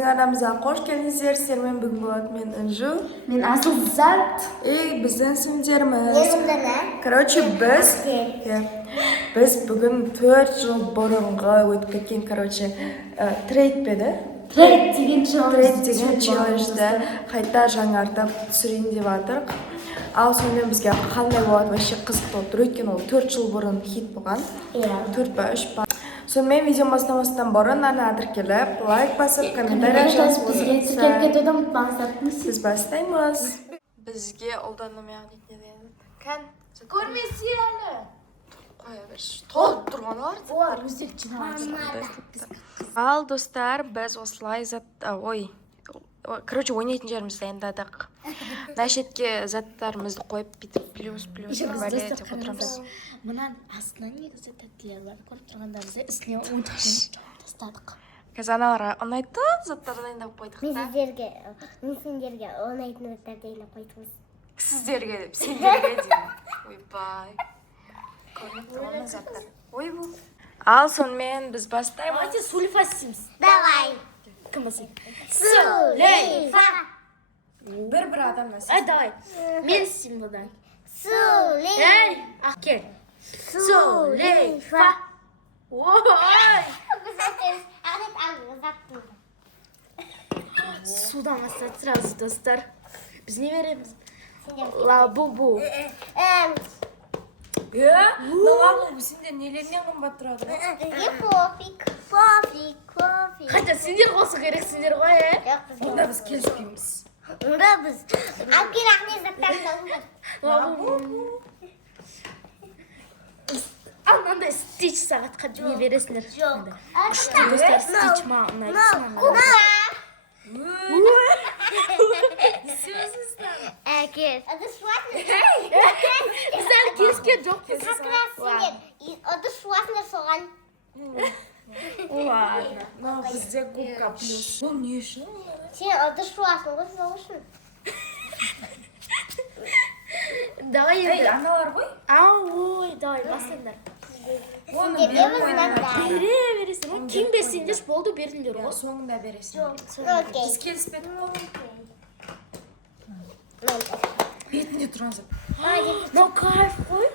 біздің арамызға қош келдіңіздер. Сіздермен бүгін болады мен Інжу. Мен Асылзат. Біздің сіңдеріміз. Короче, біз бүгін 4 жыл бұрынғы өтіп кеткен, короче, трейд беді. Трейд деген челленджді қайта жаңартып түсірейін деп жатырмық. Ал сонымен бізге қандай болады, вообще қызық болып тұр. Өйткені ол 4 жыл бұрын хит болған. 4 па 3 па. Сонымен видео бастамастан бұрын арнаға тіркеліп, лайк басып, комментарий жазып отырсаңыздар. Біз бастаймыз. Бізге ұлданымы қан Көрмесе әлі. қоя берші. Толып тұрған олар. Олар өздері жинаған. Ал достар, біз осылай короче, ойнайтын жерімізді дайындадық. Мәшетке заттарымызды қойып бүйтіп плюс бәле деп отырамыз. Мұнан астынан негізі тәттілер бар. Көріп тұрғандарыңыздай үстіне ойнайтын тастадық. Қазір аналарға ұнайтын заттарды дайындап қойдық та. Мен сендерге ұнайтын заттарды дайындап қойдық. Сіздерге деп, сендерге деймін. Ойбай. Көрініп тұрған заттар. Ой бұл. Ал сонымен біз бастаймыз. Давайте сульфа істейміз. Давай! Кім бастайды? Сулейфа! Бір адам мәсіз. Давай. Мен істеймін бұдан. Сулейфа! Кел. Сулейфа! Ой! Судан бастады сразу, достар. Біз не береміз? Лабубу. Лабубу сендер нелерінен қымбат тұрады? Пофиг. Қайта сендер қосу керек, сендер ғой, Онда біз келіспейміз. Онда біз әпкер ақне заттарында Лабубу. Анандай стич сағатқа не бересіңдер. жоқ. Күшті достар, стич ма ұнайды. Әкер. Біз әлі келіскен жоқпыз. Ыдыс жуасыңдар соған. Ладно. Бізде губка плюс. Бұл не үшін? Сен ыдыс жуасың ғой, сол үшін. Давай енді. Аналар ғой? Ой, давай басыңдар. Сендерге біз заттар. Бере бересің. Кім берсеңдер болды бердіңдер ғой. Соңында бересің. Окей. Біз келіспедік қой. Бетінде тұраңыз. Мынау кайф қой.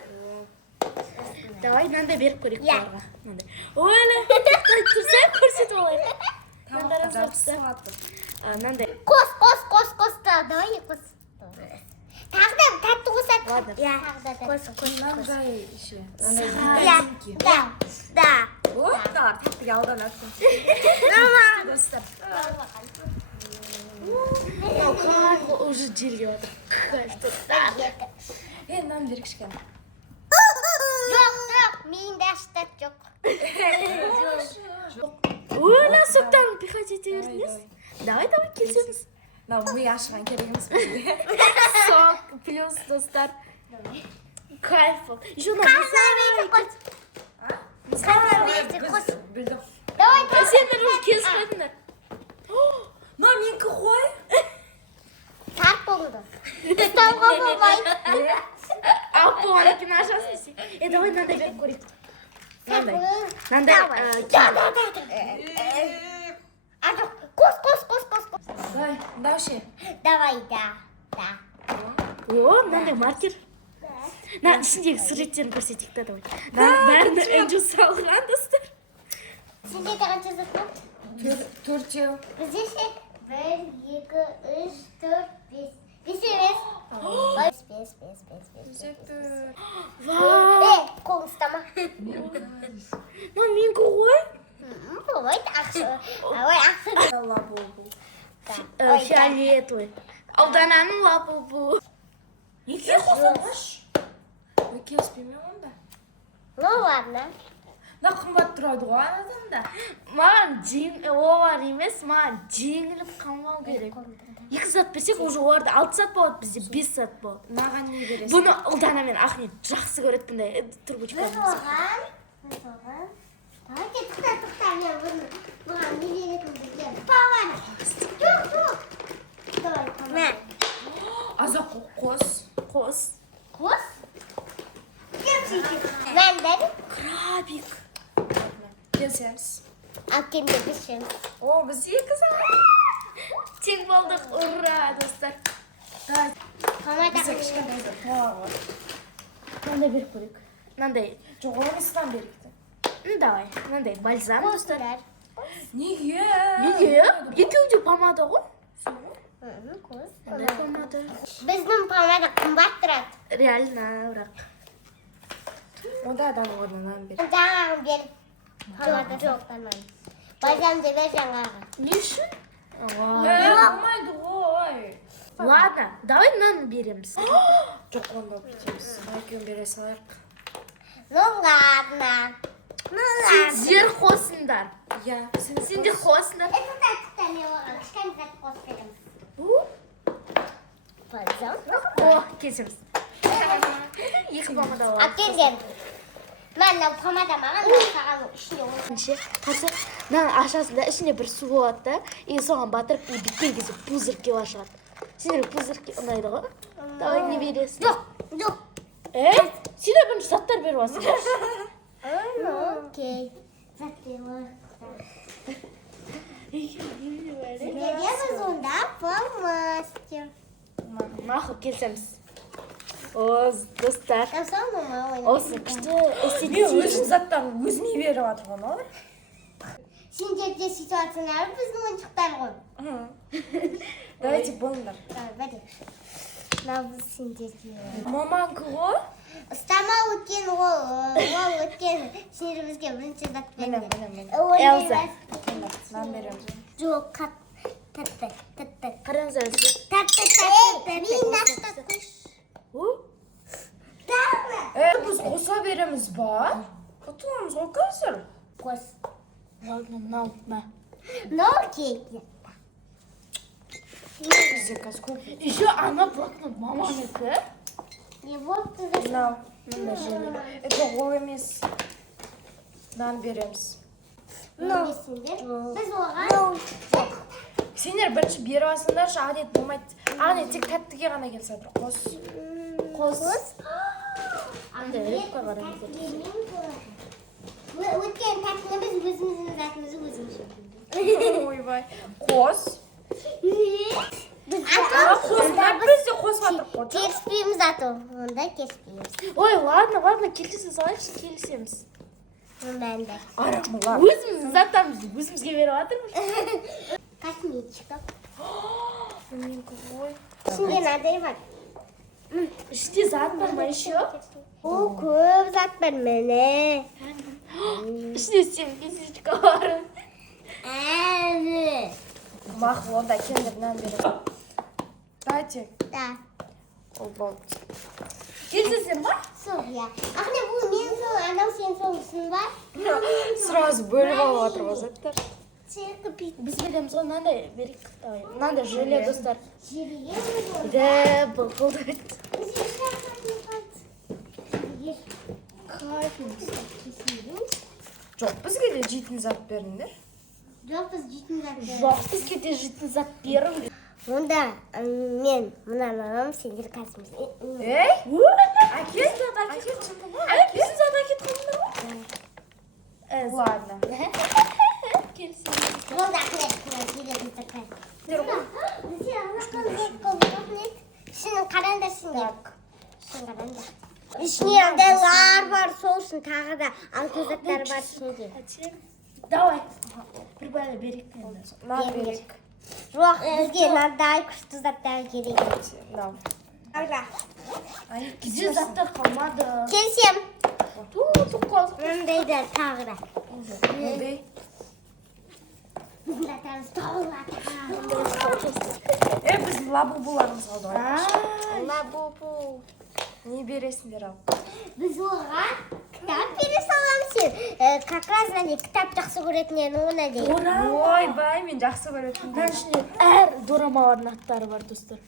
Давай, мынандай беріп көрейік бұларға. Ойлы, тұрсай көрсетіп алайық. Мынандай. Қос. Давай, қос. Тағы да тәтті қосады. Ладно. Қос. Жай еще. Да. Оттар, тәттіге алданатын. Кайф, уже желге отыр. Кайф, достар. Нан бер кішкене. Жоқ, менде аштат жоқ. Ойлы, соқтан пихать ете бердіңіз. Давай, келсеміз. Мы ашыған керек емес бізге. Сок, плюс, достар. Кайф бол. Еще на Білдім. Давай. сендер уже келіспедіңдер. Менікі қой. Тарт болды. Ұстауға болмайды. Алып болғаннан кейін ашасың десең. Давай мынандай беріп көрейік. Мынандай. Қос. Дай, дауше. Давай, да. Мынандай маркер. Ішіндегі суреттерін көрсетейік та, давай. Бәріне Інжу салған, достар. Сенде қанша зат бар? 4 Бізде ше 1, 2, 3, 4, 5. 5 емес. 5. Қолын ұстама. Менікі ғой. Болмайды, ақша. Ақша. Лабубу. Фиолетовый. Аудананың лабубу. Неге қосылғыш? Келіспейме онда? Ну ладно. Қымбат тұрады ғой адамда. Маған олар емес, маған жеңіліп қалмау керек. 2 сат берсек, уже оларда 6 сат болады, бізде 5 сат болады. Маған не бересің? Бұны Ұлдана мен Ахмет жақсы көреді бұндай трубочканы. Давайте тоқта, мен бұған не беретін білген. Паван. Жоқ. Давай, паван. Азақ қос. Қос? Мен дәді? Крабик. Келсеміз. Әкемде бішім. Біз 2 сағат. тең болдық. Ура, достар. Помада Мынандай беріп көрейік. Мынандай. Жоқ, онысынан беріпті. Давай, мынандай бальзам, достар. Неге? Неге? Екеуі де помада ғой. Көз. Мындай помада. Біздің помада қымбат тұрады. Реально, бірақ. Онда адам орнынан бер. Жаңағы бер. Помада жоқ. Бальзамды бер жаңағы. Не үшін? Болмайды ғой. Ладно, давай мынаны береміз. Жоқ, онда бүйтеміз. Екеуін бере салайық. Ну ладно. Сендер қосыңдар. Иә. Сендер қосыңдар. Это так не оған. Кішкене зат қосып береміз. Бальзам. О, кетеміз. Екі помада бар. Әкелген. Мен помада маған саған ішіне Неше, қарсы, мынаны ашасың да, ішінде бір су болады да, и соған батырып, и біткен кезде пузырь кеп ашылады. Сендер пузырь ұнайды ғой? Давай не бересің? жоқ. Сендер бірінші заттар беріп алсың. Окей. Зат беріп Сіздерге біз онда полностью. Мақұл, келсеміз. Достар. Жасау мама ойнайды. Осы күшті Мен эстетик. өзім заттарын өзіме беріп жатырмын ғой. Сендерде ситуациялар біздің ойыншықтар ғой. Давайте болыңдар. Бәде. Мынау біз сендерге. Маманкі ғой? Ұстама өткен ол өткен сендер бізге бірінші зат берді. Элза. Нан беремін. Жоқ, тәтті. Қараңыздар. Тәтті. Мен нақты күш. Біз қоса береміз ба? Ұтыламыз ғой қазір. Қос. Ладно, мынау. Мынау кейкі. Бізде қазір көп. Еще ана блокнот маманікі. Не болыпты да? Мынау. Это ол емес. Нан береміз. Мынау сендер. Біз оған. Сендер бірінші беріп алсыңдаршы, әдет болмайды. Әне тек тәттіге ғана келсе жатыр. Қос. Өткен тәттіні біз өзіміздің затымызды өзіміз жейміз. Ойбай. Қос. Біз Бізде қосып жатыр қой. келіспейміз аты. Онда келіспейміз. Ой, ладно, келісе салайықшы, келісеміз. Бәнді. Арақмыла. Өзіміздің заттарымызды өзімізге беріп жатырмыз. Косметика. Менікі ғой. Ішінде мынандай бар. Іште зат бар ма еще? О, көп зат бар міне. Іште сен кесечка бар. Әні. Мақыл, онда кендір нан беремін. Дайте. Да. Ол болды. Келсесің ба? Сол, я. Ақне бұл мен сол, анау сен солсың ба? Сразу бөліп алып жатыр ғой заттар. Біз береміз ғой, мынандай берейік. Мынандай желе, достар. Жереге Да, бұлқылдайды. Жоқ, бізге де жейтін зат беріңдер. жоқ, біз жейтін зат. Жоқ, бізге де жейтін зат берің. Онда мен мынаны аламын, сендер қазымыз. Ей? Әкел зат, әкел. Әкел зат әкет қойыңдар ғой. Ладно. Келсін. Болды, ақылет, жерегімізді қай. Ішінің қараңдар сендер. Ішін қараңдар. Ішіне андайлар бар, соусын тағы да алты заттар бар ішінде. Давай. Bir bana берейік енді. Нан берейік. Жоқ, бізге мынандай күшті заттар керек. Мынау. Бізде заттар қалмады. Келсем. Тұқ қалдық. Мынандайды тағы да. Ондай. Біздің заттарымыз толады. Біз лабубуларымыз қалды ғой. Лабубу. Не бересіңдер ал? Біз оған кітап бере саламыз сен. Как раз кітап жақсы көретінен оны дейді. Ойбай, мен жақсы көретін. Мына ішінде әр дорамалардың аттары бар, достар.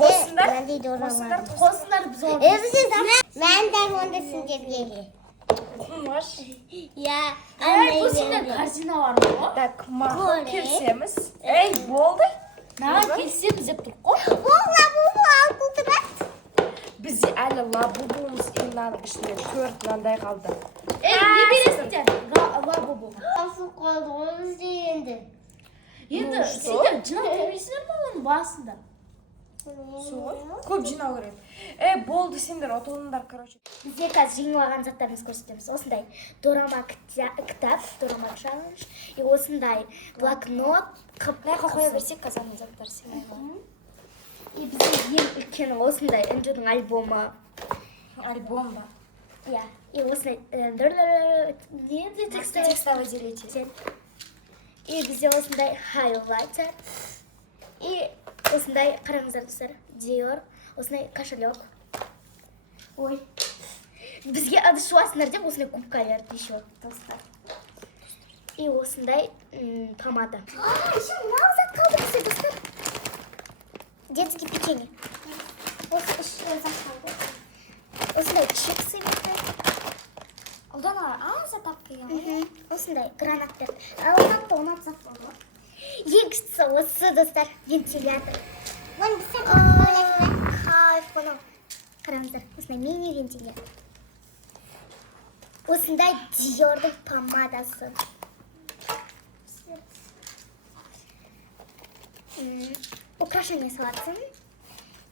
Қосыңдар біз оған. Мәндар онда сендерге. Құмаш. Қосыңдар корзина бар ма? Так, мақыл келсеміз. Ей, болды? Маған келсеміз деп тұр қой. Ол лабубу алтын тұрады. Бізде әлі лабубуымыз мынаның ішінде 4 мынандай қалды. Не бересіңдер? Лабубу. Асыл қалды ғой бізде енді. Енді сендер жинап бермейсіңдер ма оның басында? Солай. Көп жинау керек. Болды сендер отылыңдар, короче. Бізде қазір жеңіп алған заттарымызды көрсетеміз. Осындай дорама кітап, дорама челлендж. И осындай блокнот. Мына қоя берсек қазанның заттары сыймайды. И бізде ең үлкені осындай Энджудің альбомы. Альбом ба? Иә. И осындай не Текстовый. И бізде осындай хайлайтер. И осындай қараңыздар достар, Dior, осындай кошелек. Ой. Бізге ыдыс жуасыңдар деп осындай губка берді еще достар. И осындай помада. Еще мынау зат қалды бізде достар. Детский печенье. Осы еще зат қалды. Осындай чипсы берді. Одан зат тапты. Осындай гранат берді. Гранат зат болды. Ең күштісі осы достар, вентилятор. Кайф бұның. Қараңыздар, осындай мини вентилятор. Осындай Dior'дың помадасы. Украшение салатсын.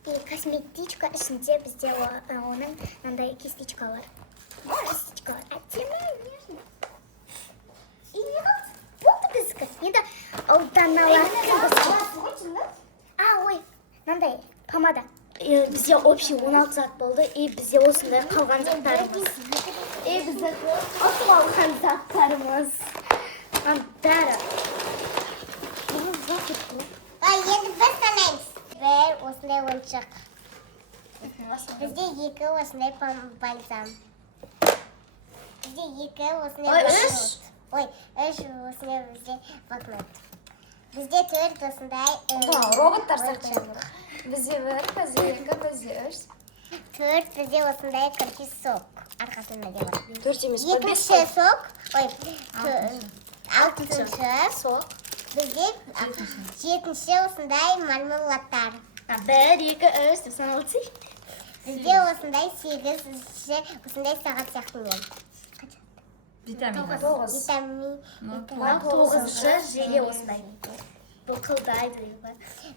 И косметичка ішінде бізде оның мынандай кистичка бар. Кистичка бар. Әдемі, нежный. И не қалды. Болды біздікі. Енді ауданалар. Ой, мынандай помада. Бізде общий 16 зат болды. И бізде осындай қалған заттарымыз. И бізде осы қалған заттарымыз. Андары. Енді біз санаймыз. Бір осындай ойыншық. Бізде екі осындай бальзам. Бізде екі осындай блокнот. Ой, үш осындай бізде блокнот. Бізде төрт осындай Роботтар сақтайды. Бізде бір, бізде екі, бізде үш. Төрт бізде осындай кірпі сок. Арқасында де бар. Төрт емес, бір бес Екінші сок. Ой, алтыншы Сок. Бізде жетінші осындай мармелаттар. Бір, екі, үш деп саналды. Бізде осындай сегізінші осындай сағат сияқты мен. Витамин. Витамин. Тоғызыншы желе осындай. Бұл қылдайды.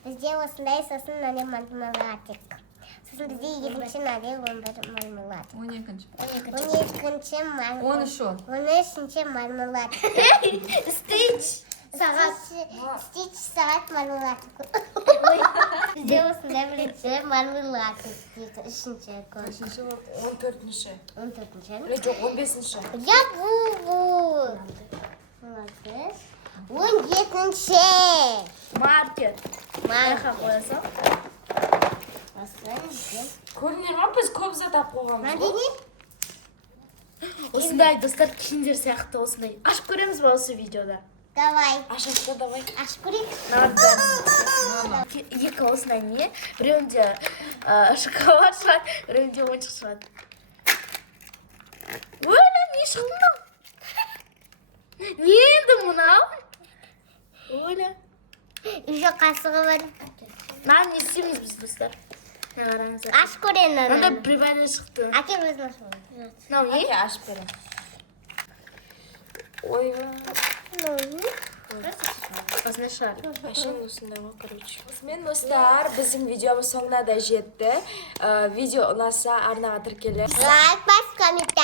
Бізде осындай сосын мынандай мармеладик. Сосын бізде екінші мынандай 11 мармелад. 12-ші мармелад. 13-ші мармелад. Стич. Стич сағат мармелад. Бізде осындай бірінші мармелад. Үшінші көр. 14-ші. 14-ші. Жоқ, 15-ші. Я бұл. 17-ші. Маркер. Марқа қойасың. Көрінер ма біз көп зат алып қойғанбыз ғой? Осындай достар киндер сияқты осындай. Ашып көреміз ба осы видеода? Давай. Ашып давай. Ашып көрейік. Екі осындай не? Біреуінде шоколад шығады, біреуінде ойыншық шығады. Өлі, не шықты мынау? Не енді мынау? Өлі. Еще қасығы бар. Маған не істейміз біз достар? Ашып көрейін. Мында прибайда шықты. Әкем өзін ашып. Мынау не? Әке ашып берем. Ойба. Осындай шығар. Әшен осындай ғой, короче. Осымен достар, біздің видеомыз соңына да жетті. Видео ұнаса арнаға тіркеліп. Лайк бас, коммент.